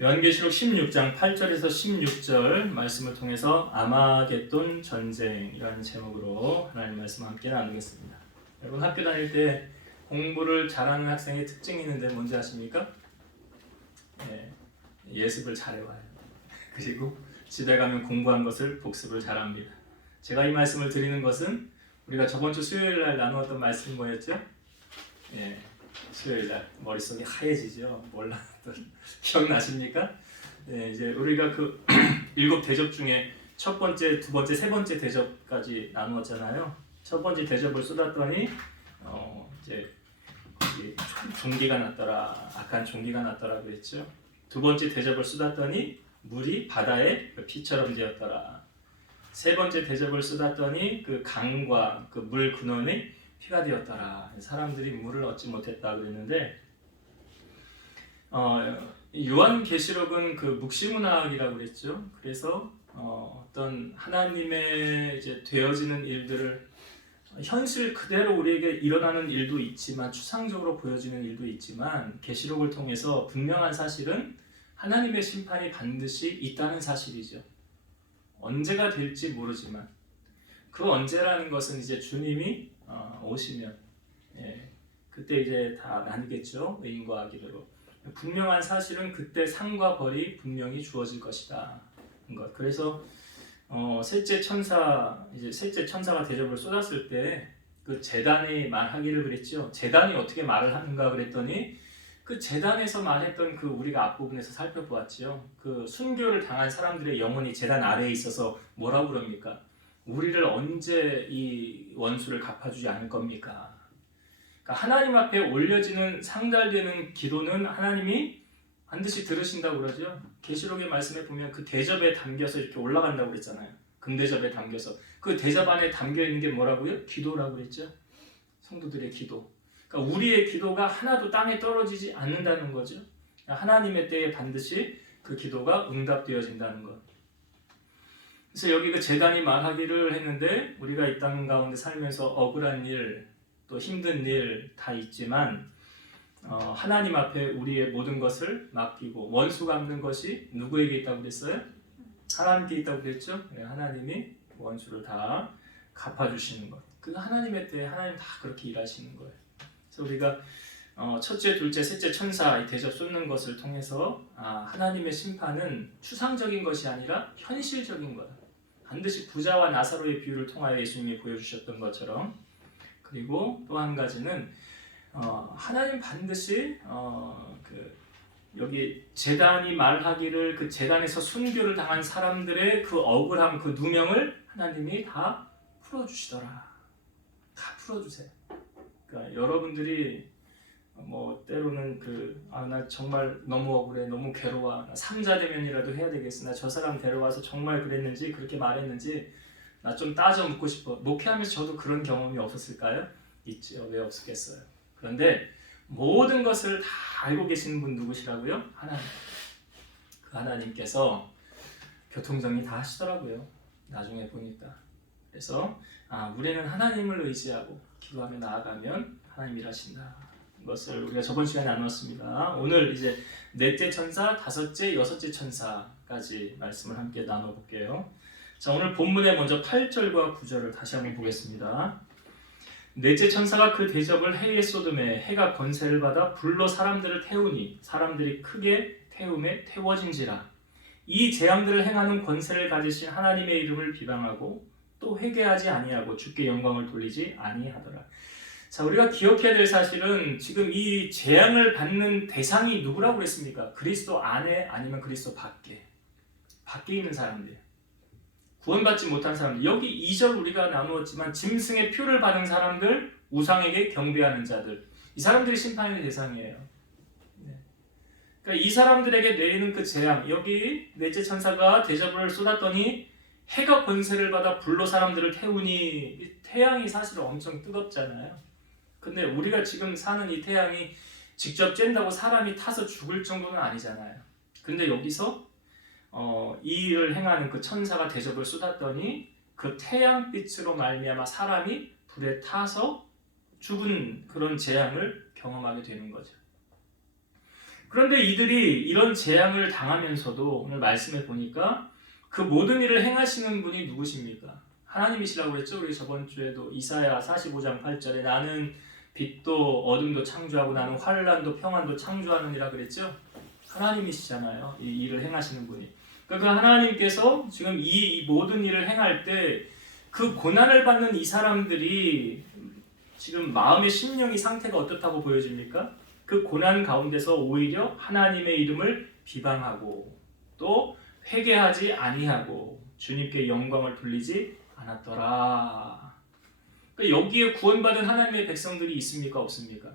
요한계시록 16장 8절에서 16절 말씀을 통해서 아마겟돈 전쟁이라는 제목으로 하나님 말씀 함께 나누겠습니다. 여러분 학교 다닐 때 공부를 잘하는 학생의 특징이 있는데 뭔지 아십니까? 예습을 잘해와요. 그리고 집에 가면 공부한 것을 복습을 잘합니다. 제가 이 말씀을 드리는 것은 우리가 저번 주 수요일 날 나누었던 말씀이 뭐였죠? 수요일 날 머릿속이 하얘지죠. 몰랐던 기억나십니까? 이제 우리가 그 일곱 대접 중에 첫 번째, 두 번째, 세 번째 대접까지 나누었잖아요. 첫 번째 대접을 쏟았더니 이제 종기가 났더라, 악한 종기가 났더라 그랬죠. 두 번째 대접을 쏟았더니 물이 바다에 피처럼 되었더라. 세 번째 대접을 쏟았더니 그 강과 그 물 근원이 피가 되었더라. 사람들이 물을 얻지 못했다 그랬는데 요한계시록은 그 묵시문학이라고 그랬죠. 그래서 어떤 하나님의 이제 되어지는 일들을 현실 그대로 우리에게 일어나는 일도 있지만 추상적으로 보여지는 일도 있지만 계시록을 통해서 분명한 사실은 하나님의 심판이 반드시 있다는 사실이죠. 언제가 될지 모르지만 그 언제라는 것은 이제 주님이 오시면 그때 이제 다 나뉘겠죠. 의인과 악인으로. 분명한 사실은 그때 상과 벌이 분명히 주어질 것이다. 그래서 셋째 천사가 대접을 쏟았을 때 그 제단이 말하기를 그랬죠. 제단이 어떻게 말을 하는가 그랬더니 그 제단에서 말했던 그 우리가 앞부분에서 살펴보았죠. 그 순교를 당한 사람들의 영혼이 제단 아래에 있어서 뭐라고 그럽니까? 우리를 언제 이 원수를 갚아주지 않을 겁니까? 그러니까 하나님 앞에 올려지는 상달되는 기도는 하나님이 반드시 들으신다고 그러죠. 계시록의 말씀에 보면 그 대접에 담겨서 이렇게 올라간다고 그랬잖아요. 금대접에 담겨서 그 대접 안에 담겨 있는 게 뭐라고요? 기도라고 그랬죠. 성도들의 기도. 그러니까 우리의 기도가 하나도 땅에 떨어지지 않는다는 거죠. 하나님의 때에 반드시 그 기도가 응답되어진다는 것. 그래서 여기 그 제단이 말하기를 했는데 우리가 이 땅 가운데 살면서 억울한 일, 또 힘든 일 다 있지만 하나님 앞에 우리의 모든 것을 맡기고 원수 갚는 것이 누구에게 있다고 그랬어요? 하나님께 있다고 그랬죠? 하나님이 원수를 다 갚아주시는 것. 그 하나님의 때에 하나님 다 그렇게 일하시는 거예요. 그래서 우리가 첫째, 둘째, 셋째 천사 이 대접 쏟는 것을 통해서 하나님의 심판은 추상적인 것이 아니라 현실적인 거다. 반드시 부자와 나사로의 비유를 통하여 예수님이 보여주셨던 것처럼. 그리고 또 한 가지는 하나님 반드시 여기 제단이 말하기를 그 제단에서 순교를 당한 사람들의 그 억울함, 그 누명을 하나님이 다 풀어주시더라. 다 풀어주세요. 그러니까 여러분들이 때로는 나 정말 너무 억울해, 너무 괴로워, 나 삼자 대면이라도 해야 되겠어, 나 저 사람 데려와서 정말 그랬는지 그렇게 말했는지 나 좀 따져 묻고 싶어. 목회하면서 저도 그런 경험이 없었을까요? 있죠. 왜 없었겠어요? 그런데 모든 것을 다 알고 계시는 분 누구시라고요? 하나님. 그 하나님께서 교통정리 다 하시더라고요. 나중에 보니까. 그래서 우리는 하나님을 의지하고 기도하며 나아가면 하나님 일하신다. 것을 우리가 저번 시간에 나눴습니다. 오늘 이제 넷째 천사, 다섯째, 여섯째 천사까지 말씀을 함께 나눠볼게요. 자, 오늘 본문에 먼저 8절과 9절을 다시 한번 보겠습니다. 넷째 천사가 그 대접을 해에 쏟음에 해가 권세를 받아 불로 사람들을 태우니 사람들이 크게 태움에 태워진지라. 이 재앙들을 행하는 권세를 가지신 하나님의 이름을 비방하고 또 회개하지 아니하고 주께 영광을 돌리지 아니하더라. 자, 우리가 기억해야 될 사실은 지금 이 재앙을 받는 대상이 누구라고 그랬습니까? 그리스도 안에 아니면 그리스도 밖에 있는 사람들, 구원받지 못한 사람들. 여기 2절 우리가 나누었지만 짐승의 표를 받은 사람들, 우상에게 경배하는 자들, 이 사람들이 심판의 대상이에요. 그러니까 이 사람들에게 내리는 그 재앙, 여기 넷째 천사가 대접을 쏟았더니 해가 권세를 받아 불로 사람들을 태우니, 이 태양이 사실 엄청 뜨겁잖아요. 근데 우리가 지금 사는 이 태양이 직접 쬐다고 사람이 타서 죽을 정도는 아니잖아요. 근데 여기서 이 일을 행하는 그 천사가 대접을 쏟았더니 그 태양빛으로 말미암아 사람이 불에 타서 죽은 그런 재앙을 경험하게 되는 거죠. 그런데 이들이 이런 재앙을 당하면서도 오늘 말씀해 보니까 그 모든 일을 행하시는 분이 누구십니까? 하나님이시라고 그랬죠. 우리 저번 주에도 이사야 45장 8절에 나는 빛도 어둠도 창조하고 나는 환란도 평안도 창조하느니라 그랬죠. 하나님이시잖아요. 이 일을 행하시는 분이. 그러니까 하나님께서 지금 이 모든 일을 행할 때 그 고난을 받는 이 사람들이 지금 마음의 심령이 상태가 어떻다고 보여집니까? 그 고난 가운데서 오히려 하나님의 이름을 비방하고 또 회개하지 아니하고 주님께 영광을 돌리지 않았더라. 그러니까 여기에 구원받은 하나님의 백성들이 있습니까? 없습니까?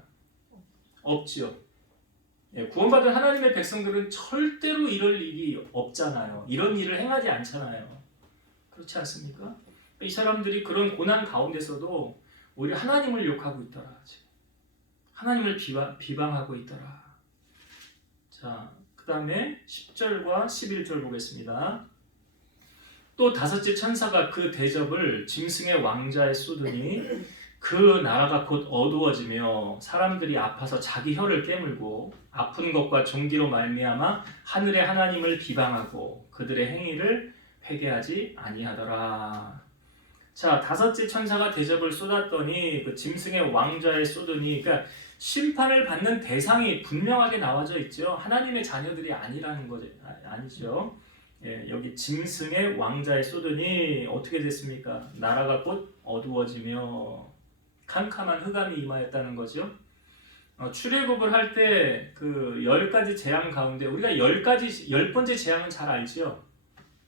없지요. 예, 구원받은 하나님의 백성들은 절대로 이럴 일이 없잖아요. 이런 일을 행하지 않잖아요. 그렇지 않습니까? 이 사람들이 그런 고난 가운데서도 오히려 하나님을 욕하고 있더라. 하나님을 비방하고 있더라. 자, 그 다음에 10절과 11절 보겠습니다. 또 다섯째 천사가 그 대접을 짐승의 왕자에 쏟으니 그 나라가 곧 어두워지며 사람들이 아파서 자기 혀를 깨물고 아픈 것과 종기로 말미암아 하늘의 하나님을 비방하고 그들의 행위를 회개하지 아니하더라. 자, 다섯째 천사가 대접을 쏟았더니 그 짐승의 왕자에 쏟으니, 그러니까 심판을 받는 대상이 분명하게 나와져 있죠. 하나님의 자녀들이 아니라는 거죠. 아니죠. 예, 여기 짐승의 왕자에 쏟으니 어떻게 됐습니까? 나라가 곧 어두워지며 캄캄한 흑암이 임하였다는 거죠. 출애굽을 할 때 그 10가지 재앙 가운데 우리가 10번째 재앙은 잘 알죠.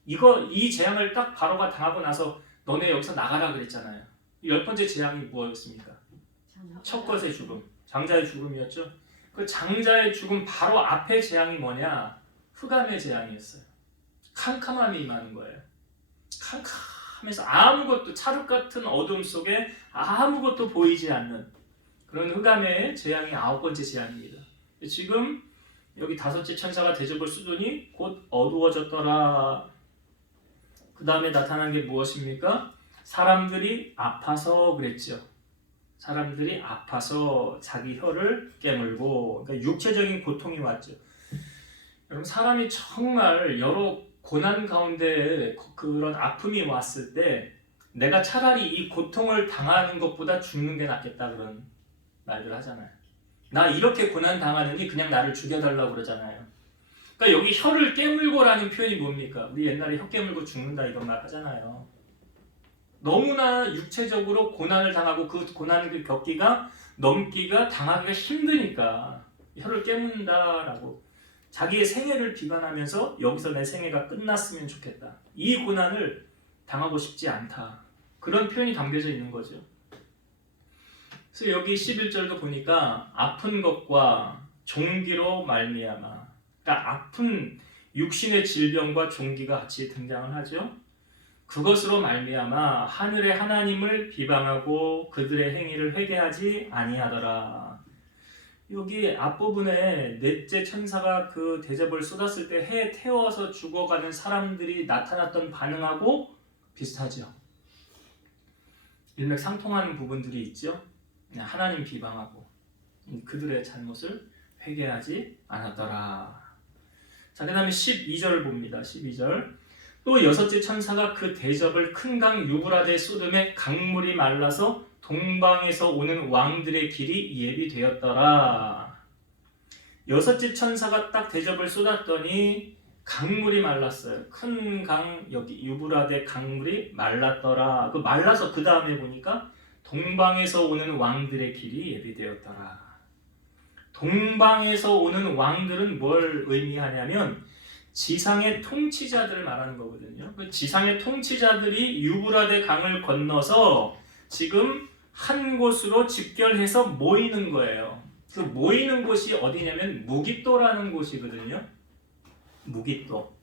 이 재앙을 딱 바로가 당하고 나서 너네 여기서 나가라 그랬잖아요. 10번째 재앙이 뭐였습니까? 첫 것의 죽음, 장자의 죽음이었죠. 그 장자의 죽음 바로 앞에 재앙이 뭐냐? 흑암의 재앙이었어요. 캄캄함이 임하는 거예요. 캄캄해서 아무것도 찰흙 같은 어둠 속에 아무것도 보이지 않는 그런 흑암의 재앙이 9번째 재앙입니다. 지금 여기 다섯째 천사가 대접을 쏟으니 곧 어두워졌더라. 그 다음에 나타난 게 무엇입니까? 사람들이 아파서 그랬죠. 사람들이 아파서 자기 혀를 깨물고, 그러니까 육체적인 고통이 왔죠. 여러분, 사람이 정말 여러 고난 가운데 그런 아픔이 왔을 때 내가 차라리 이 고통을 당하는 것보다 죽는 게 낫겠다 그런 말들 하잖아요. 나 이렇게 고난 당하느니 그냥 나를 죽여달라고 그러잖아요. 그러니까 여기 혀를 깨물고라는 표현이 뭡니까? 우리 옛날에 혀 깨물고 죽는다 이런 말 하잖아요. 너무나 육체적으로 고난을 당하고 그 고난을 겪기가 넘기가 당하기가 힘드니까 혀를 깨문다라고 자기의 생애를 비관하면서 여기서 내 생애가 끝났으면 좋겠다. 이 고난을 당하고 싶지 않다. 그런 표현이 담겨져 있는 거죠. 그래서 여기 11절도 보니까 아픈 것과 종기로 말미암아, 그러니까 아픈 육신의 질병과 종기가 같이 등장을 하죠. 그것으로 말미암아 하늘의 하나님을 비방하고 그들의 행위를 회개하지 아니하더라. 여기 앞부분에 넷째 천사가 그 대접을 쏟았을 때 해에 태워서 죽어가는 사람들이 나타났던 반응하고 비슷하죠. 일맥상통하는 부분들이 있죠. 하나님 비방하고 그들의 잘못을 회개하지 않았더라. 자, 그 다음에 12절을 봅니다. 12절. 또 여섯째 천사가 그 대접을 큰 강 유브라데 쏟음에 강물이 말라서 동방에서 오는 왕들의 길이 예비되었더라. 여섯째 천사가 딱 대접을 쏟았더니 강물이 말랐어요. 큰 강, 여기 유브라데 강물이 말랐더라. 그 말라서 그 다음에 보니까 동방에서 오는 왕들의 길이 예비되었더라. 동방에서 오는 왕들은 뭘 의미하냐면 지상의 통치자들을 말하는 거거든요. 그 지상의 통치자들이 유브라데 강을 건너서 지금 한 곳으로 집결해서 모이는 거예요. 그 모이는 곳이 어디냐면 무깃도라는 곳이거든요. 무깃도.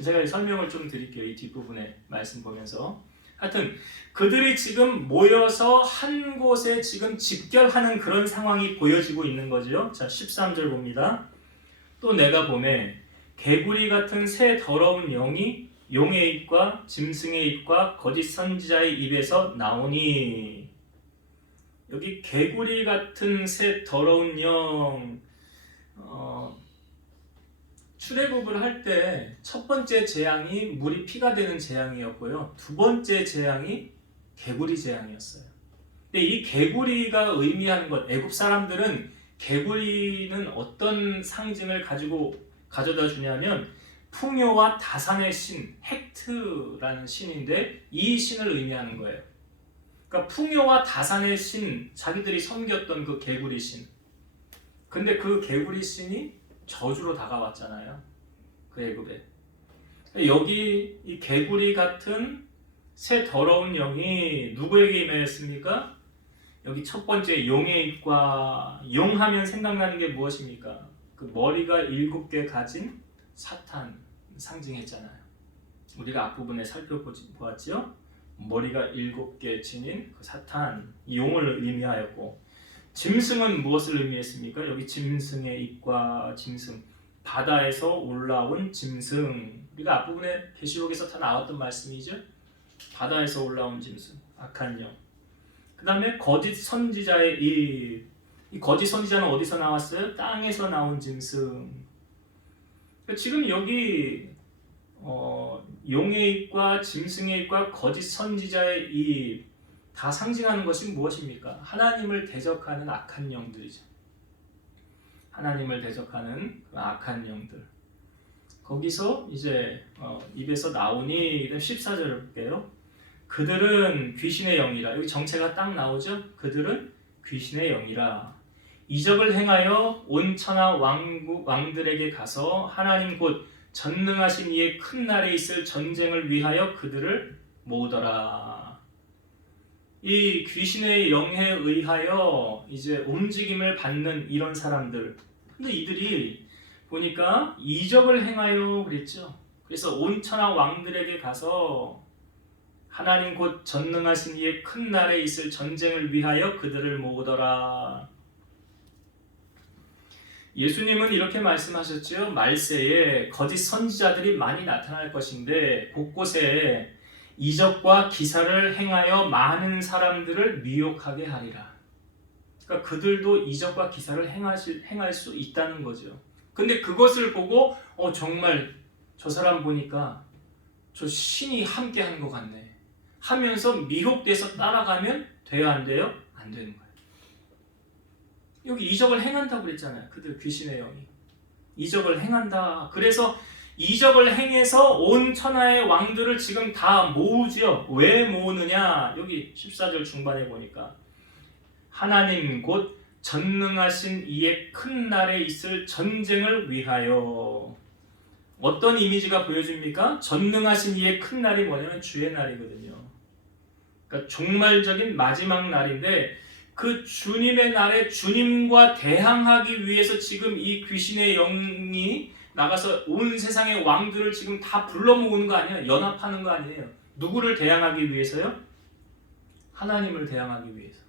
제가 설명을 좀 드릴게요. 이 뒷부분에 말씀 보면서. 하여튼 그들이 지금 모여서 한 곳에 지금 집결하는 그런 상황이 보여지고 있는 거죠. 자, 13절 봅니다. 또 내가 보매 개구리 같은 새 더러운 영이 용의 입과 짐승의 입과 거짓 선지자의 입에서 나오니, 여기 개구리 같은 새 더러운 영, 출애굽을 할 때 첫 번째 재앙이 물이 피가 되는 재앙이었고요. 두 번째 재앙이 개구리 재앙이었어요. 근데 이 개구리가 의미하는 것, 애굽 사람들은 개구리는 어떤 상징을 가져다 주냐면 풍요와 다산의 신, 헥트라는 신인데 이 신을 의미하는 거예요. 그러니까 풍요와 다산의 신, 자기들이 섬겼던 그 개구리 신. 근데 그 개구리 신이 저주로 다가왔잖아요. 그 애굽에. 여기 이 개구리 같은 새 더러운 영이 누구에게 임하였습니까? 여기 첫 번째 용의 입과 용하면 생각나는 게 무엇입니까? 그 머리가 7개 가진 사탄 상징했잖아요. 우리가 앞부분에 살펴보았죠? 머리가 7개 지닌 그 사탄, 용을 의미하였고 짐승은 무엇을 의미했습니까? 여기 짐승의 입과 짐승, 바다에서 올라온 짐승. 우리가 앞부분에 계시록에서 다 나왔던 말씀이죠. 바다에서 올라온 짐승, 악한 영. 그 다음에 거짓 선지자의 입. 이 거짓 선지자는 어디서 나왔어요? 땅에서 나온 짐승. 지금 여기 용의 입과 짐승의 입과 거짓 선지자의 입 다 상징하는 것이 무엇입니까? 하나님을 대적하는 악한 영들이죠. 하나님을 대적하는 그 악한 영들. 거기서 이제 입에서 나오니 14절을 볼게요. 그들은 귀신의 영이라. 여기 정체가 딱 나오죠. 그들은 귀신의 영이라. 이적을 행하여 온 천하 왕들에게 가서 하나님 곧 전능하신 이의 큰 날에 있을 전쟁을 위하여 그들을 모으더라. 이 귀신의 영에 의하여 이제 움직임을 받는 이런 사람들. 근데 이들이 보니까 이적을 행하여 그랬죠. 그래서 온 천하 왕들에게 가서 하나님 곧 전능하신 이의 큰 날에 있을 전쟁을 위하여 그들을 모으더라. 예수님은 이렇게 말씀하셨죠. 말세에 거짓 선지자들이 많이 나타날 것인데 곳곳에 이적과 기사를 행하여 많은 사람들을 미혹하게 하리라. 그러니까 그들도 이적과 기사를 행할 수 있다는 거죠. 근데 그것을 보고 정말 저 사람 보니까 저 신이 함께 한 것 같네 하면서 미혹돼서 따라가면 돼요, 안 돼요? 안 되는 거예요. 여기 이적을 행한다고 그랬잖아요. 그들 귀신의 영이 이적을 행한다. 그래서 이적을 행해서 온 천하의 왕들을 지금 다 모으죠. 왜 모으느냐? 여기 14절 중반에 보니까 하나님 곧 전능하신 이의 큰 날에 있을 전쟁을 위하여. 어떤 이미지가 보여집니까? 전능하신 이의 큰 날이 뭐냐면 주의 날이거든요. 그러니까 종말적인 마지막 날인데 그 주님의 날에 주님과 대항하기 위해서 지금 이 귀신의 영이 나가서 온 세상의 왕들을 지금 다 불러 모으는 거 아니에요? 연합하는 거 아니에요? 누구를 대항하기 위해서요? 하나님을 대항하기 위해서.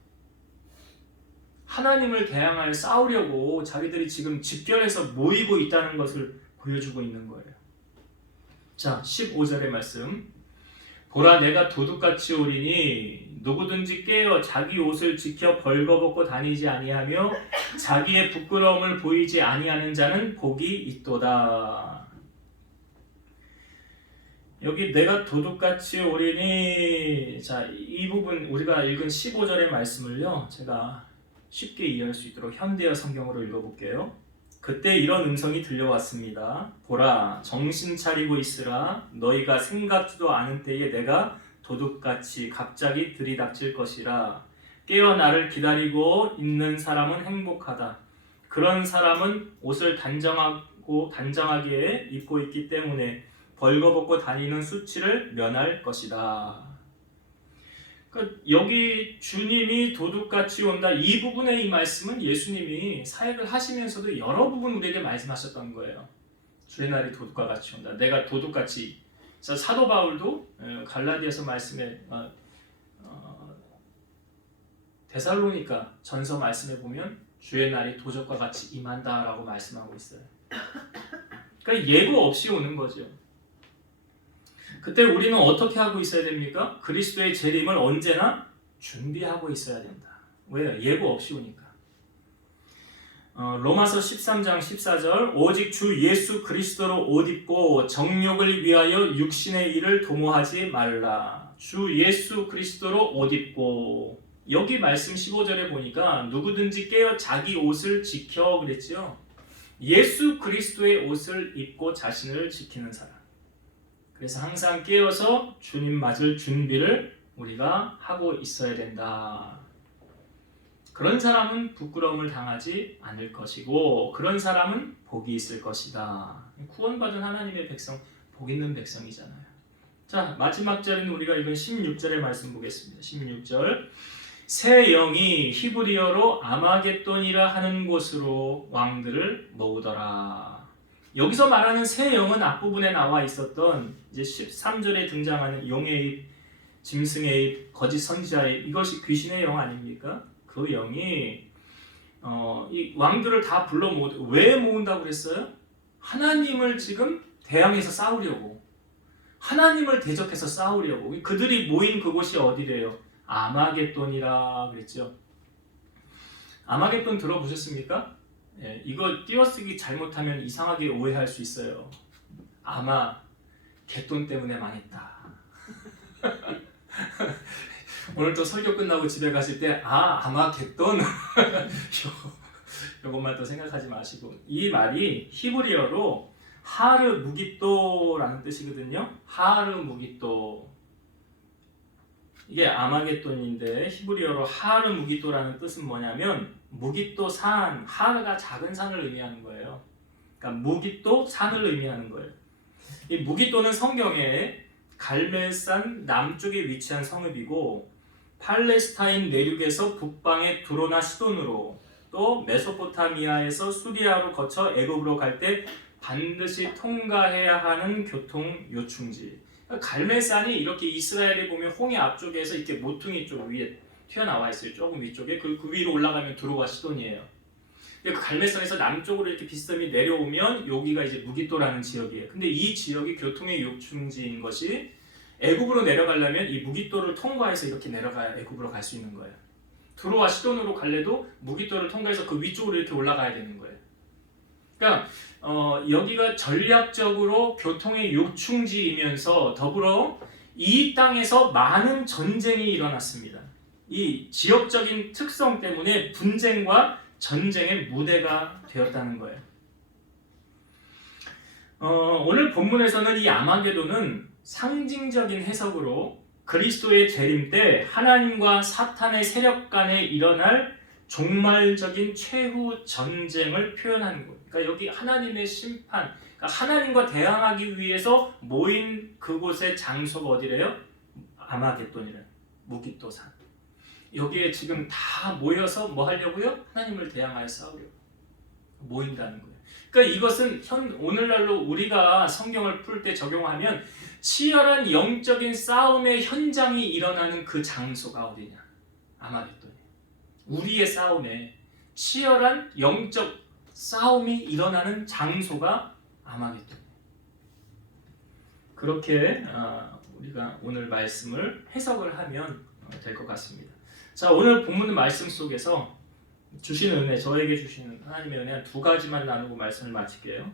하나님을 대항하여 싸우려고 자기들이 지금 집결해서 모이고 있다는 것을 보여주고 있는 거예요. 자, 15절의 말씀. 보라, 내가 도둑같이 오리니 누구든지 깨어 자기 옷을 지켜 벌거벗고 다니지 아니하며 자기의 부끄러움을 보이지 아니하는 자는 복이 있도다. 여기 내가 도둑같이 오리니, 자, 이 부분 우리가 읽은 15절의 말씀을요, 제가 쉽게 이해할 수 있도록 현대어 성경으로 읽어볼게요. 그때 이런 음성이 들려왔습니다. 보라, 정신 차리고 있으라. 너희가 생각지도 않은 때에 내가 도둑같이 갑자기 들이닥칠 것이라. 깨어 나를 기다리고 있는 사람은 행복하다. 그런 사람은 옷을 단정하게 입고 있기 때문에 벌거벗고 다니는 수치를 면할 것이다. 그러니까 여기 주님이 도둑같이 온다. 이 부분의 이 말씀은 예수님이 사역을 하시면서도 여러 부분 우리에게 말씀하셨던 거예요. 주의 날이 도둑과 같이 온다. 내가 도둑같이. 사도 바울도 갈라디아서 말씀에 데살로니가 전서 말씀에 보면 주의 날이 도적과 같이 임한다라고 말씀하고 있어요. 그러니까 예고 없이 오는 거죠. 그때 우리는 어떻게 하고 있어야 됩니까? 그리스도의 재림을 언제나 준비하고 있어야 된다. 왜요? 예고 없이 오니까. 로마서 13장 14절 오직 주 예수 그리스도로 옷 입고 정욕을 위하여 육신의 일을 도모하지 말라. 주 예수 그리스도로 옷 입고, 여기 말씀 15절에 보니까 누구든지 깨어 자기 옷을 지켜 그랬죠. 예수 그리스도의 옷을 입고 자신을 지키는 사람. 그래서 항상 깨어서 주님 맞을 준비를 우리가 하고 있어야 된다. 그런 사람은 부끄러움을 당하지 않을 것이고 그런 사람은 복이 있을 것이다. 구원받은 하나님의 백성, 복 있는 백성이잖아요. 자, 마지막 절은 우리가 읽은 16절의 말씀 보겠습니다. 16절 새 영이 히브리어로 아마겟돈이라 하는 곳으로 왕들을 모으더라. 여기서 말하는 새 영은 앞부분에 나와 있었던 이제 13절에 등장하는 용의 입, 짐승의 입, 거짓 선지자의 입, 이것이 귀신의 영 아닙니까? 그 영이 이 왕들을 다 불러 왜 모은다고 그랬어요? 하나님을 지금 대항해서 싸우려고, 하나님을 대적해서 싸우려고. 그들이 모인 그곳이 어디래요? 아마겟돈이라 그랬죠. 아마겟돈 들어보셨습니까? 예, 이거 띄어쓰기 잘못하면 이상하게 오해할 수 있어요. 아마 갯돈 때문에 망했다. 오늘 또 설교 끝나고 집에 가실 때 아마 갯돈 이것만 또 생각하지 마시고, 이 말이 히브리어로 하르 무깃도라는 뜻이거든요. 하르 무깃도, 이게 아마겟돈인데 히브리어로 하르 무깃도라는 뜻은 뭐냐면 무깃도 산, 하르가 작은 산을 의미하는 거예요. 그러니까 무깃도 산을 의미하는 거예요. 이 무깃도는 성경에 갈멜산 남쪽에 위치한 성읍이고 팔레스타인 내륙에서 북방의 두로나 시돈으로, 또 메소포타미아에서 수리아로 거쳐 애굽으로 갈 때 반드시 통과해야 하는 교통 요충지. 갈멜산이 이렇게 이스라엘에 보면 홍해 앞쪽에서 이렇게 모퉁이 쪽 위에 튀어나와 있어요. 조금 위쪽에 그 위로 올라가면 두로와 시돈이에요. 그 갈멜산에서 남쪽으로 이렇게 비스듬히 내려오면 여기가 이제 무깃도라는 지역이에요. 근데 이 지역이 교통의 요충지인 것이, 애굽으로 내려가려면 이 무깃도를 통과해서 이렇게 내려가야 애굽으로 갈 수 있는 거예요. 두로와 시돈으로 갈래도 무깃도를 통과해서 그 위쪽으로 이렇게 올라가야 되는 거예요. 그러니까 여기가 전략적으로 교통의 요충지이면서 더불어 이 땅에서 많은 전쟁이 일어났습니다. 이 지역적인 특성 때문에 분쟁과 전쟁의 무대가 되었다는 거예요. 오늘 본문에서는 이 아마겟돈은 상징적인 해석으로 그리스도의 재림 때 하나님과 사탄의 세력 간에 일어날 종말적인 최후 전쟁을 표현하는 것. 그러니까 여기 하나님의 심판, 그러니까 하나님과 대항하기 위해서 모인 그곳의 장소가 어디래요? 아마겟돈이래, 무깃도산. 여기에 지금 다 모여서 뭐 하려고요? 하나님을 대항하여 싸우려고 모인다는 거예요. 그러니까 이것은 오늘날로 우리가 성경을 풀 때 적용하면 치열한 영적인 싸움의 현장이 일어나는 그 장소가 어디냐? 아마겟돈이에요. 우리의 싸움에 치열한 영적 싸움이 일어나는 장소가 아마겟돈이에요. 그렇게 우리가 오늘 말씀을 해석을 하면 될 것 같습니다. 자, 오늘 본문 말씀 속에서 주시는 은혜, 저에게 주시는 하나님의 은혜 한 두 가지만 나누고 말씀을 마칠게요.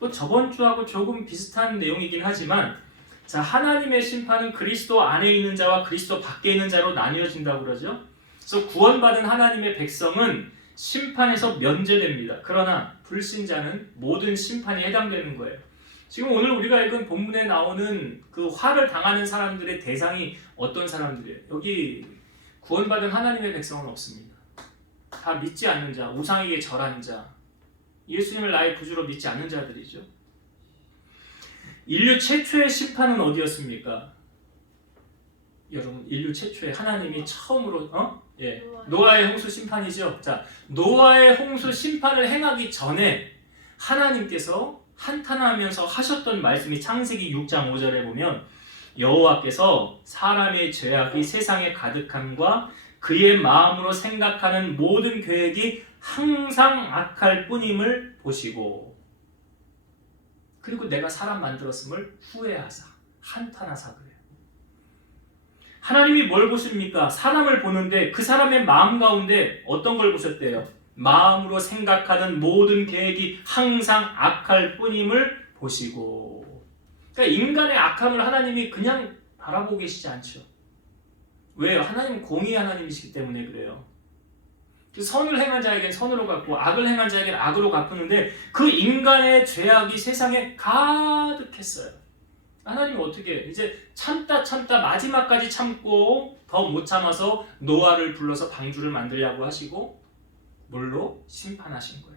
또 저번 주하고 조금 비슷한 내용이긴 하지만, 자, 하나님의 심판은 그리스도 안에 있는 자와 그리스도 밖에 있는 자로 나뉘어진다고 그러죠. 그래서 구원받은 하나님의 백성은 심판에서 면제됩니다. 그러나 불신자는 모든 심판이 해당되는 거예요. 지금 오늘 우리가 읽은 본문에 나오는 그 화를 당하는 사람들의 대상이 어떤 사람들이에요? 여기 구원받은 하나님의 백성은 없습니다. 다 믿지 않는 자, 우상에게 절한 자, 예수님을 나의 구주로 믿지 않는 자들이죠. 인류 최초의 심판은 어디였습니까? 여러분, 인류 최초의 하나님이 처음으로 노아의 홍수 심판이죠. 자, 노아의 홍수 심판을 행하기 전에 하나님께서 한탄하면서 하셨던 말씀이 창세기 6장 5절에 보면, 여호와께서 사람의 죄악이 세상에 가득함과 그의 마음으로 생각하는 모든 계획이 항상 악할 뿐임을 보시고, 그리고 내가 사람 만들었음을 후회하사 한탄하사 그래요. 하나님이 뭘 보십니까? 사람을 보는데 그 사람의 마음 가운데 어떤 걸 보셨대요? 마음으로 생각하는 모든 계획이 항상 악할 뿐임을 보시고. 그러니까 인간의 악함을 하나님이 그냥 바라보고 계시지 않죠. 왜요? 하나님은 공의 하나님이시기 때문에 그래요. 선을 행한 자에겐 선으로 갚고 악을 행한 자에겐 악으로 갚는데 그 인간의 죄악이 세상에 가득했어요. 하나님이 어떻게 이제 참다 마지막까지 참고 더 못 참아서 노아를 불러서 방주를 만들려고 하시고 물로 심판하신 거예요.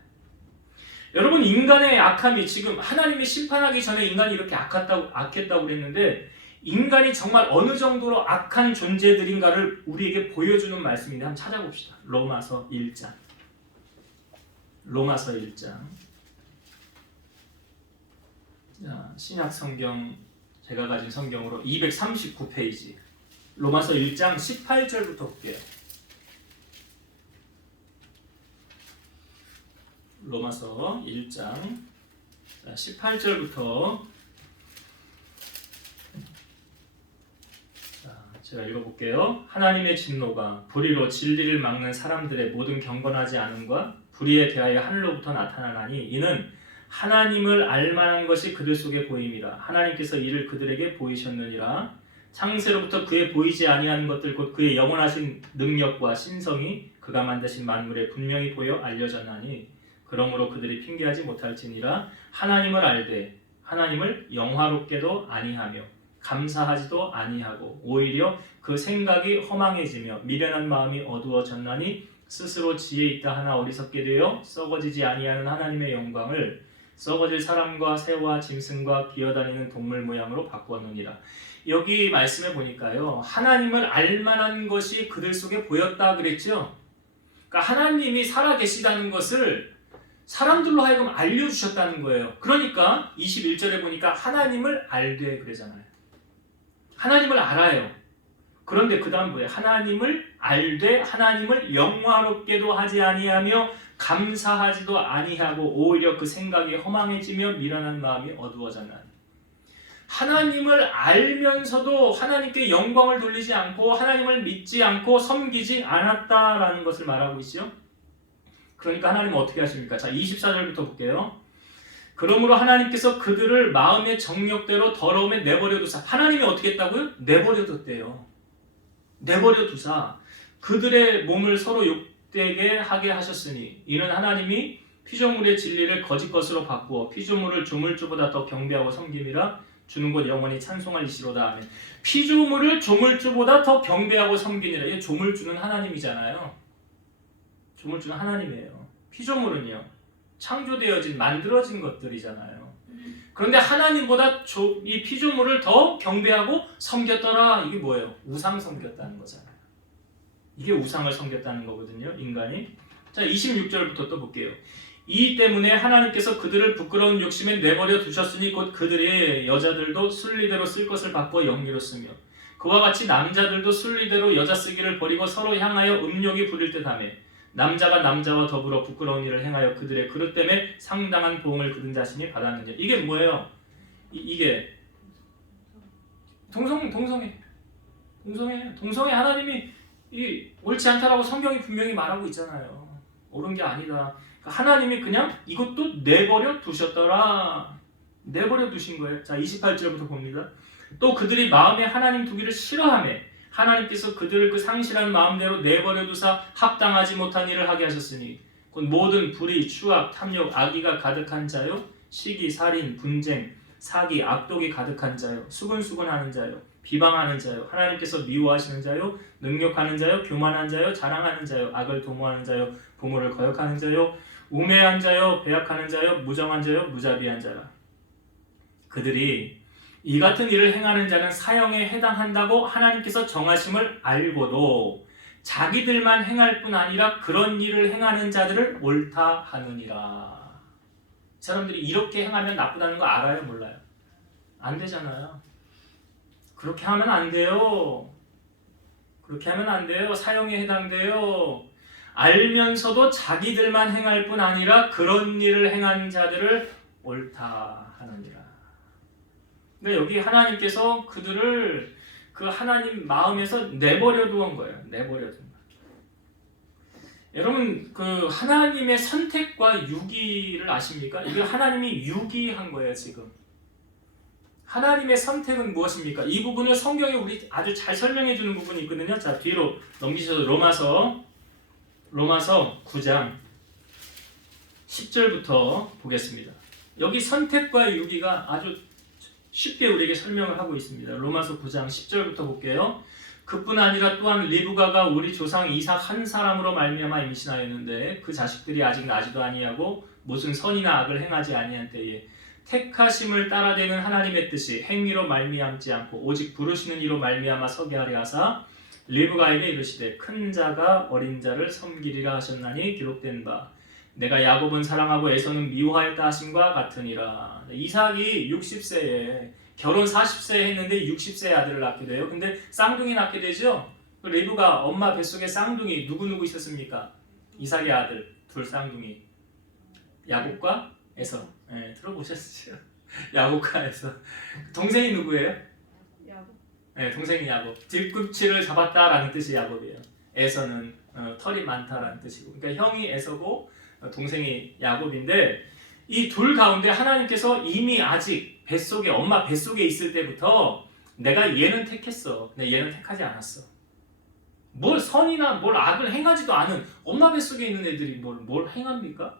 여러분, 인간의 악함이 지금 하나님이 심판하기 전에 인간이 이렇게 악했다고 그랬는데 인간이 정말 어느 정도로 악한 존재들인가를 우리에게 보여주는 말씀인데 한번 찾아봅시다. 로마서 1장. 로마서 1장. 자, 신약 성경 제가 가진 성경으로 239페이지. 로마서 1장 18절부터 볼게요. 로마서 1장 18절부터 제가 읽어볼게요. 하나님의 진노가 불의로 진리를 막는 사람들의 모든 경건하지 않음과 불의에 대하여 하늘로부터 나타나나니 이는 하나님을 알만한 것이 그들 속에 보임이라. 하나님께서 이를 그들에게 보이셨느니라. 창세로부터 그의 보이지 아니하는 것들 곧 그의 영원하신 능력과 신성이 그가 만드신 만물에 분명히 보여 알려졌나니 그러므로 그들이 핑계하지 못할지니라. 하나님을 알되 하나님을 영화롭게도 아니하며 감사하지도 아니하고 오히려 그 생각이 허망해지며 미련한 마음이 어두워졌나니 스스로 지혜 있다 하나 어리석게 되어 썩어지지 아니하는 하나님의 영광을 썩어질 사람과 새와 짐승과 기어다니는 동물 모양으로 바꾸었느니라. 여기 말씀에 보니까요, 하나님을 알만한 것이 그들 속에 보였다 그랬죠. 그러니까 하나님이 살아계시다는 것을 사람들로 하여금 알려주셨다는 거예요. 그러니까 21절에 보니까 하나님을 알되 그러잖아요. 하나님을 알아요. 그런데 그 다음 뭐예요? 하나님을 알되 하나님을 영화롭게도 하지 아니하며 감사하지도 아니하고 오히려 그 생각이 허망해지며 미련한 마음이 어두워졌나니. 하나님을 알면서도 하나님께 영광을 돌리지 않고 하나님을 믿지 않고 섬기지 않았다라는 것을 말하고 있죠. 그러니까 하나님은 어떻게 하십니까? 자, 24절부터 볼게요. 그러므로 하나님께서 그들을 마음의 정욕대로 더러움에 내버려 두사. 하나님이 어떻게 했다고요? 내버려 뒀대요. 내버려 두사 그들의 몸을 서로 욕되게 하게 하셨으니 이는 하나님이 피조물의 진리를 거짓 것으로 바꾸어 피조물을 조물주보다 더 경배하고 섬김이라. 주는 곧 영원히 찬송할 이시로다. 아멘. 피조물을 조물주보다 더 경배하고 섬기니라. 이게 조물주는 하나님이잖아요. 조물주는 하나님이에요. 피조물은요, 창조되어진 만들어진 것들이잖아요. 그런데 하나님보다 이 피조물을 더 경배하고 섬겼더라. 이게 뭐예요? 우상 섬겼다는 거잖아요. 이게 우상을 섬겼다는 거거든요, 인간이. 자, 26절부터 또 볼게요. 이 때문에 하나님께서 그들을 부끄러운 욕심에 내버려 두셨으니 곧 그들의 여자들도 순리대로 쓸 것을 바꾸어 영리로 쓰며 그와 같이 남자들도 순리대로 여자 쓰기를 버리고 서로 향하여 음욕이 부릴 듯하며 남자가 남자와 더불어 부끄러운 일을 행하여 그들의 그릇 때문에 상당한 보응을 그들 자신이 받았느냐. 이게 뭐예요? 이게 동성애 하나님이 이 옳지 않다라고 성경이 분명히 말하고 있잖아요. 옳은 게 아니다. 하나님이 그냥 이것도 내버려 두셨더라. 내버려 두신 거예요. 자, 28절부터 봅니다. 또 그들이 마음에 하나님 두기를 싫어하며 하나님께서 그들을 그 상실한 마음대로 내버려 두사 합당하지 못한 일을 하게 하셨으니 곧 모든 불의, 추악, 탐욕, 악의가 가득한 자요 시기, 살인, 분쟁, 사기, 악독이 가득한 자요 수근수근하는 자요 비방하는 자요 하나님께서 미워하시는 자요 능욕하는 자요 교만한 자요 자랑하는 자요 악을 도모하는 자요 부모를 거역하는 자요 우매한 자요 배약하는 자요 무정한 자요 무자비한 자라. 그들이 이 같은 일을 행하는 자는 사형에 해당한다고 하나님께서 정하심을 알고도 자기들만 행할 뿐 아니라 그런 일을 행하는 자들을 옳다 하느니라. 이 사람들이 이렇게 행하면 나쁘다는 거 알아요? 몰라요? 안 되잖아요. 그렇게 하면 안 돼요. 그렇게 하면 안 돼요. 사형에 해당돼요. 알면서도 자기들만 행할 뿐 아니라 그런 일을 행한 자들을 옳다 하느니라. 근데 여기 하나님께서 그들을 그 하나님 마음에서 내버려 두은 거예요. 내버려 둔 거예요. 여러분 그 하나님의 선택과 유기를 아십니까? 이게 하나님이 유기한 거예요 지금. 하나님의 선택은 무엇입니까? 이 부분을 성경에 우리 아주 잘 설명해 주는 부분이 있거든요. 자, 뒤로 넘기셔서 로마서 9장 10절부터 보겠습니다. 여기 선택과 유기가 아주 쉽게 우리에게 설명을 하고 있습니다. 로마서 9장 10절부터 볼게요. 그뿐 아니라 또한 리브가가 우리 조상 이삭 한 사람으로 말미암아 임신하였는데 그 자식들이 아직 나지도 아니하고 무슨 선이나 악을 행하지 아니한 때에 택하심을 따라되는 하나님의 뜻이 행위로 말미암지 않고 오직 부르시는 이로 말미암아 서게 하려 하사 리브가에게 이르시되 큰 자가 어린 자를 섬기리라 하셨나니 기록된 바 내가 야곱은 사랑하고 에서는 미워하였다 하심과 같으니라. 이삭이 60세에 결혼 40세에 했는데 60세에 아들을 낳게 돼요. 근데 쌍둥이 낳게 되죠. 리브가 엄마 뱃속에 쌍둥이 누구 있었습니까? 이삭의 아들 둘 쌍둥이 야곱과 에서. 네, 들어보셨죠? 야곱과 에서. 동생이 누구예요? 야곱. 네, 동생이 야곱. 뒤꿈치를 잡았다라는 뜻이 야곱이에요. 에서는 털이 많다라는 뜻이고, 그러니까 형이 에서고 동생이 야곱인데 이 둘 가운데 하나님께서 이미 아직 뱃속에 엄마 뱃속에 있을 때부터 내가 얘는 택했어. 근데 얘는 택하지 않았어. 뭘 선이나 뭘 악을 행하지도 않은 엄마 뱃속에 있는 애들이 뭘 행합니까?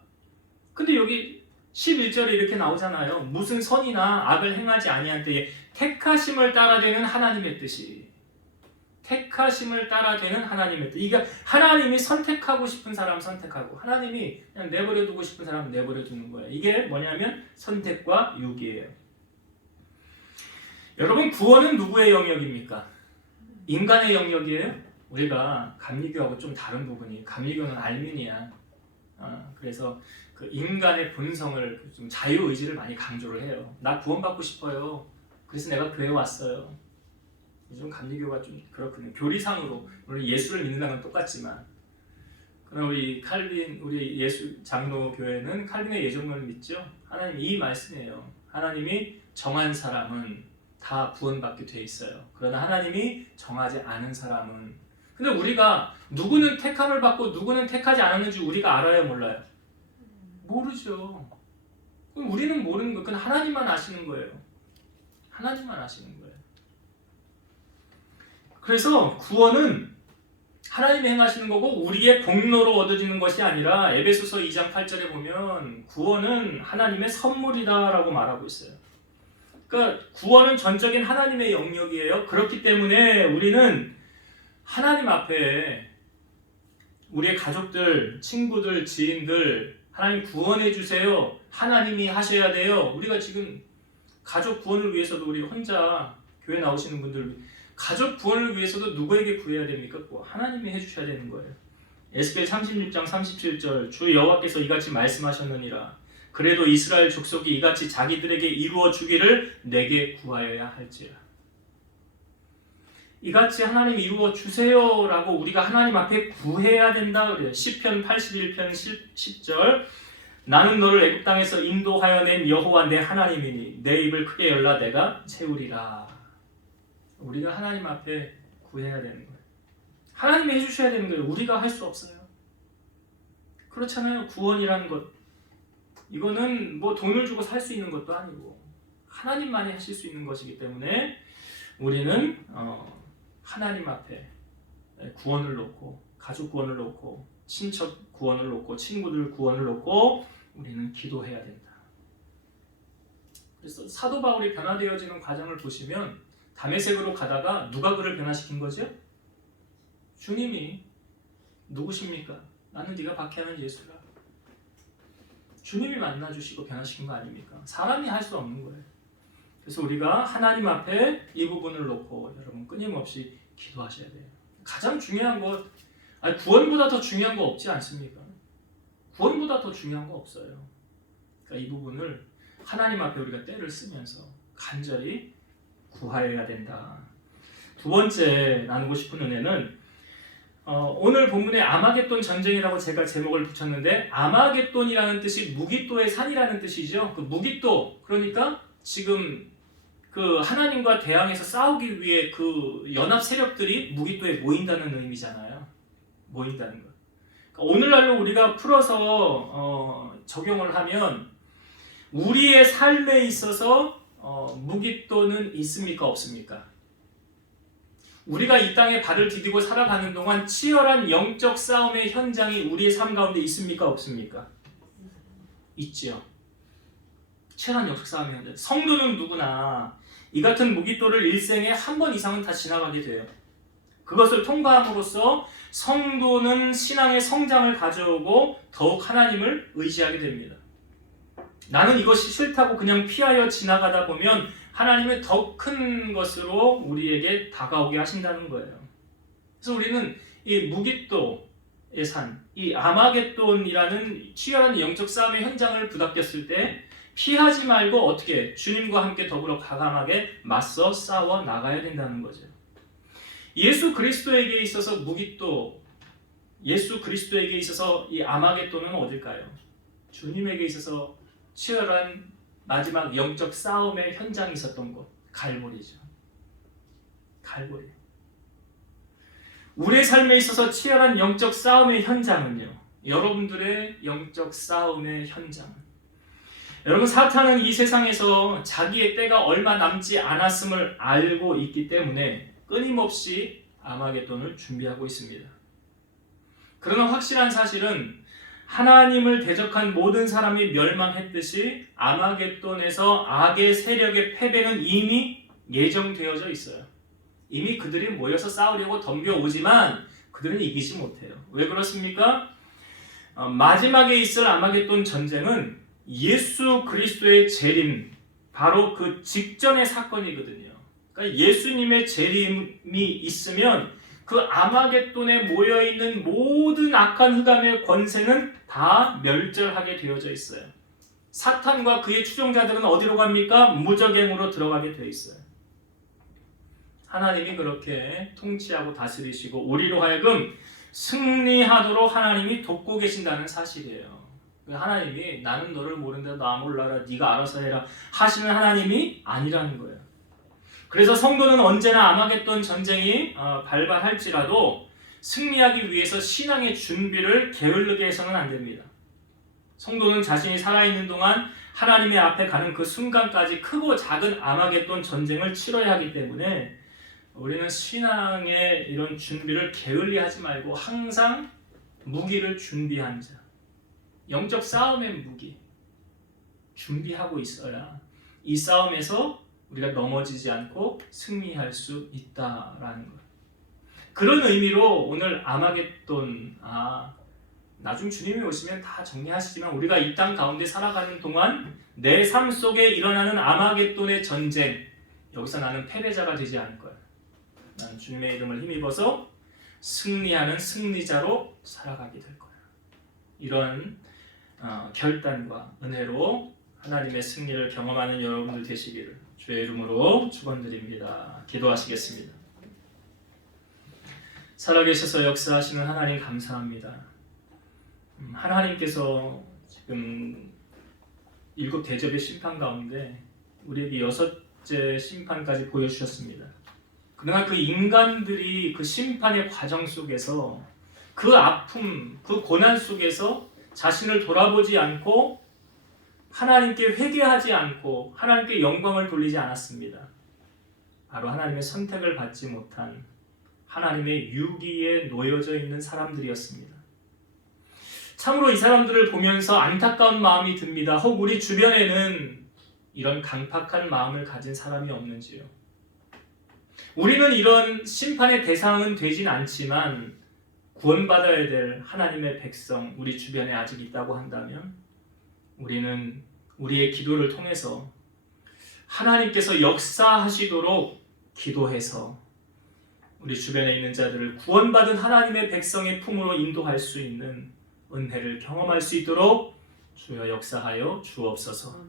근데 여기 11절에 이렇게 나오잖아요. 무슨 선이나 악을 행하지 아니한 때에 택하심을 따라되는 하나님의 뜻이. 택하심을 따라되는 하나님의 뜻. 그러니까 하나님이 선택하고 싶은 사람 선택하고 하나님이 그냥 내버려 두고 싶은 사람 내버려 두는 거예요. 이게 뭐냐면 선택과 유기예요. 여러분 구원은 누구의 영역입니까? 인간의 영역이에요? 우리가 감리교하고 좀 다른 부분이 감리교는 알미니아. 그래서 그 인간의 본성을 좀 자유의지를 많이 강조를 해요. 나 구원받고 싶어요. 그래서 내가 교회 왔어요. 요즘 감리교가 좀 그렇거든요. 교리상으로 물론 예수를 믿는다는 건 똑같지만, 그럼 우리 칼빈 우리 예수 장로 교회는 칼빈의 예정론을 믿죠. 하나님 이 말씀이에요. 하나님이 정한 사람은 다 구원받게 돼 있어요. 그러나 하나님이 정하지 않은 사람은, 근데 우리가 누구는 택함을 받고 누구는 택하지 않았는지 우리가 알아요, 몰라요? 모르죠. 그럼 우리는 모르는 거, 그건 하나님만 아시는 거예요. 하나님만 아시는 거예요. 그래서 구원은 하나님이 행하시는 거고 우리의 공로로 얻어지는 것이 아니라 에베소서 2장 8절에 보면 구원은 하나님의 선물이다라고 말하고 있어요. 그러니까 구원은 전적인 하나님의 영역이에요. 그렇기 때문에 우리는 하나님 앞에 우리의 가족들, 친구들, 지인들 하나님 구원해 주세요. 하나님이 하셔야 돼요. 우리가 지금 가족 구원을 위해서도 우리 혼자 교회 나오시는 분들 가족 구원을 위해서도 누구에게 구해야 됩니까? 하나님이 해주셔야 되는 거예요. 에스겔 36장 37절 주 여호와께서 이같이 말씀하셨느니라. 그래도 이스라엘 족속이 이같이 자기들에게 이루어 주기를 내게 구하여야 할지라. 이같이 하나님 이루어 주세요라고 우리가 하나님 앞에 구해야 된다 그래요. 시편 81편 10절 나는 너를 애굽 땅에서 인도하여 낸 여호와 내 하나님이니 내 입을 크게 열라 내가 채우리라. 우리가 하나님 앞에 구해야 되는 거예요. 하나님이 해주셔야 되는 거예요. 우리가 할 수 없어요. 그렇잖아요. 구원이라는 것 이거는 뭐 돈을 주고 살 수 있는 것도 아니고 하나님만이 하실 수 있는 것이기 때문에 우리는 하나님 앞에 구원을 놓고 가족 구원을 놓고 친척 구원을 놓고 친구들 구원을 놓고 우리는 기도해야 된다. 그래서 사도 바울이 변화되어지는 과정을 보시면 다메섹으로 가다가 누가 그를 변화시킨 거죠? 주님이. 누구십니까? 나는 네가 박해하는 예수라. 주님이 만나주시고 변화시킨 거 아닙니까? 사람이 할 수 없는 거예요. 그래서 우리가 하나님 앞에 이 부분을 놓고 여러분 끊임없이 기도하셔야 돼요. 가장 중요한 것, 구원보다 더 중요한 거 없지 않습니까? 구원보다 더 중요한 거 없어요. 그러니까 이 부분을 하나님 앞에 우리가 때를 쓰면서 간절히 구하여야 된다. 두 번째 나누고 싶은 은혜는 오늘 본문에 아마겟돈 전쟁이라고 제가 제목을 붙였는데 아마겟돈이라는 뜻이 무깃도의 산이라는 뜻이죠. 그 무깃도 그러니까 지금 그 하나님과 대항해서 싸우기 위해 그 연합 세력들이 무깃도에 모인다는 의미잖아요. 모인다는 것. 오늘날로 우리가 풀어서 적용을 하면 우리의 삶에 있어서 무기또는 있습니까? 없습니까? 우리가 이 땅에 발을 디디고 살아가는 동안 치열한 영적 싸움의 현장이 우리의 삶 가운데 있습니까? 없습니까? 있지요. 치열한 영적 싸움의 현장. 성도는 누구나 이 같은 무기또를 일생에 한 번 이상은 다 지나가게 돼요. 그것을 통과함으로써 성도는 신앙의 성장을 가져오고 더욱 하나님을 의지하게 됩니다. 나는 이것이 싫다고 그냥 피하여 지나가다 보면 하나님은 더 큰 것으로 우리에게 다가오게 하신다는 거예요. 그래서 우리는 이 무기또의 산, 이 아마겟돈이라는 치열한 영적 싸움의 현장을 부닥겼을 때 피하지 말고 어떻게 주님과 함께 더불어 과감하게 맞서 싸워 나가야 된다는 거죠. 예수 그리스도에게 있어서 무기또, 예수 그리스도에게 있어서 이 아마겟돈은 어딜까요? 주님에게 있어서 치열한 마지막 영적 싸움의 현장이 있었던 곳, 갈보리죠. 갈보리. 우리의 삶에 있어서 치열한 영적 싸움의 현장은요, 여러분들의 영적 싸움의 현장은, 여러분, 사탄은 이 세상에서 자기의 때가 얼마 남지 않았음을 알고 있기 때문에 끊임없이 아마겟돈을 준비하고 있습니다. 그러나 확실한 사실은 하나님을 대적한 모든 사람이 멸망했듯이 아마겟돈에서 악의 세력의 패배는 이미 예정되어져 있어요. 이미 그들이 모여서 싸우려고 덤벼오지만 그들은 이기지 못해요. 왜 그렇습니까? 마지막에 있을 아마겟돈 전쟁은 예수 그리스도의 재림, 바로 그 직전의 사건이거든요. 그러니까 예수님의 재림이 있으면 그 아마겟돈에 모여있는 모든 악한 흑암의 권세는 다 멸절하게 되어져 있어요. 사탄과 그의 추종자들은 어디로 갑니까? 무적행으로 들어가게 되어 있어요. 하나님이 그렇게 통치하고 다스리시고 우리로 하여금 승리하도록 하나님이 돕고 계신다는 사실이에요. 하나님이 나는 너를 모른다, 나 몰라라, 네가 알아서 해라 하시는 하나님이 아니라는 거예요. 그래서 성도는 언제나 아마겟돈 전쟁이 발발할지라도 승리하기 위해서 신앙의 준비를 게을르게 해서는 안 됩니다. 성도는 자신이 살아있는 동안 하나님의 앞에 가는 그 순간까지 크고 작은 아마겟돈 전쟁을 치러야 하기 때문에 우리는 신앙의 이런 준비를 게을리 하지 말고 항상 무기를 준비한 자, 영적 싸움의 무기 준비하고 있어야 이 싸움에서 우리가 넘어지지 않고 승리할 수 있다라는 것. 그런 의미로 오늘 아마겟돈, 나중 주님이 오시면 다 정리하시지만 우리가 이 땅 가운데 살아가는 동안 내 삶 속에 일어나는 아마겟돈의 전쟁, 여기서 나는 패배자가 되지 않을 거야. 나는 주님의 이름을 힘입어서 승리하는 승리자로 살아가게 될 거야. 이런 결단과 은혜로 하나님의 승리를 경험하는 여러분들 되시기를 주의 이름으로 축원드립니다. 기도하시겠습니다. 살아계셔서 역사하시는 하나님 감사합니다. 하나님께서 지금 7 대접의 심판 가운데 우리에게 6째 심판까지 보여주셨습니다. 그러나 그 인간들이 그 심판의 과정 속에서 그 아픔, 그 고난 속에서 자신을 돌아보지 않고 하나님께 회개하지 않고 하나님께 영광을 돌리지 않았습니다. 바로 하나님의 선택을 받지 못한 하나님의 유기에 놓여져 있는 사람들이었습니다. 참으로 이 사람들을 보면서 안타까운 마음이 듭니다. 혹 우리 주변에는 이런 강팍한 마음을 가진 사람이 없는지요? 우리는 이런 심판의 대상은 되진 않지만 구원받아야 될 하나님의 백성, 우리 주변에 아직 있다고 한다면 우리는 우리의 기도를 통해서 하나님께서 역사하시도록 기도해서 우리 주변에 있는 자들을 구원받은 하나님의 백성의 품으로 인도할 수 있는 은혜를 경험할 수 있도록 주여 역사하여 주옵소서.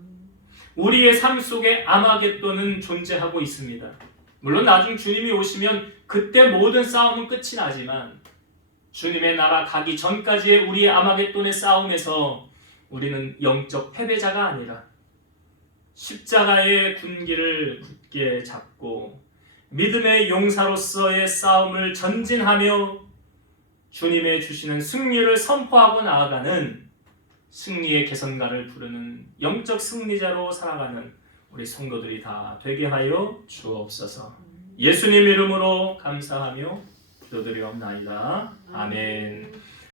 우리의 삶 속에 아마겟돈은 존재하고 있습니다. 물론 나중 주님이 오시면 그때 모든 싸움은 끝이 나지만 주님의 나라 가기 전까지의 우리의 아마겟돈의 싸움에서 우리는 영적 패배자가 아니라 십자가의 군기를 굳게 잡고 믿음의 용사로서의 싸움을 전진하며 주님의 주시는 승리를 선포하고 나아가는 승리의 개선가를 부르는 영적 승리자로 살아가는 우리 성도들이 다 되게 하여 주옵소서. 예수님 이름으로 감사하며 기도드리옵나이다. 아멘.